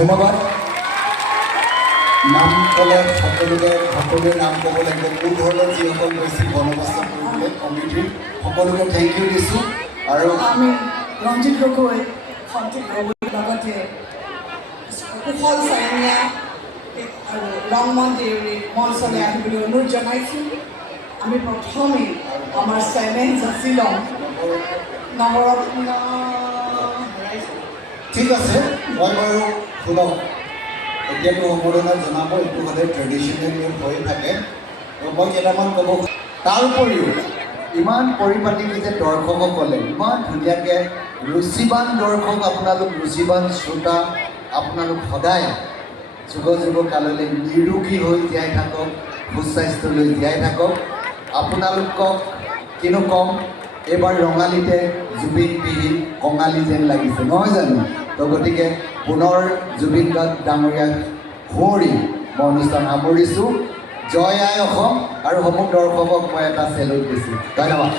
ধন্যবাদ। নাম ক'লে সকলোৱে নাম ক'ব লাগিব। মোৰ ধৰণৰ যিসকল গৈছিল বনবাসন কৰিবলৈ কমিটিৰ সকলোকে থেংক ইউ দিছোঁ। আৰু আমি ৰঞ্জিত গগৈ, সঞ্জিত গগৈৰ লগতে কুশল চাইনীয়া আৰু ৰংমন দেউৰী মঞ্চলৈ আহিবলৈ অনুৰোধ জনাইছোঁ। আমি প্ৰথমে আমাৰ চেলেঞ্জ আছি ল'ম নৱৰত্ন। ঠিক আছে, মই বাৰু শুনক, এতিয়াতো সম্বোধনা জনাব, এইটো সদায় ট্ৰেডিশ্যনেল নিয়ম হৈ থাকে। মই কেইটামান ক'ব। তাৰ উপৰিও ইমান পৰিপাটি যে দৰ্শকসকলে ইমান ধুনীয়াকৈ ৰুচিবান দৰ্শক, আপোনালোক ৰুচিবান শ্ৰোতা, আপোনালোক সদায় যুগ যুগ কাললৈ নিৰোগী হৈ জীয়াই থাকক, সুস্বাস্থ্য লৈ জীয়াই থাকক। আপোনালোকক কিনো ক'ম, এইবাৰ ৰঙালীতে জুবিন পিহি কঙালী যেন লাগিছে, নহয় জানো? তো গতিকে পুনৰ জুবিন গাৰ্গ ডাঙৰীয়াক সুঁৱৰি মই অনুষ্ঠান সামৰিছোঁ। জয় আই অসম। আৰু সমূহ দৰ্শকক মই এটা চেলুট দিছোঁ। ধন্যবাদ।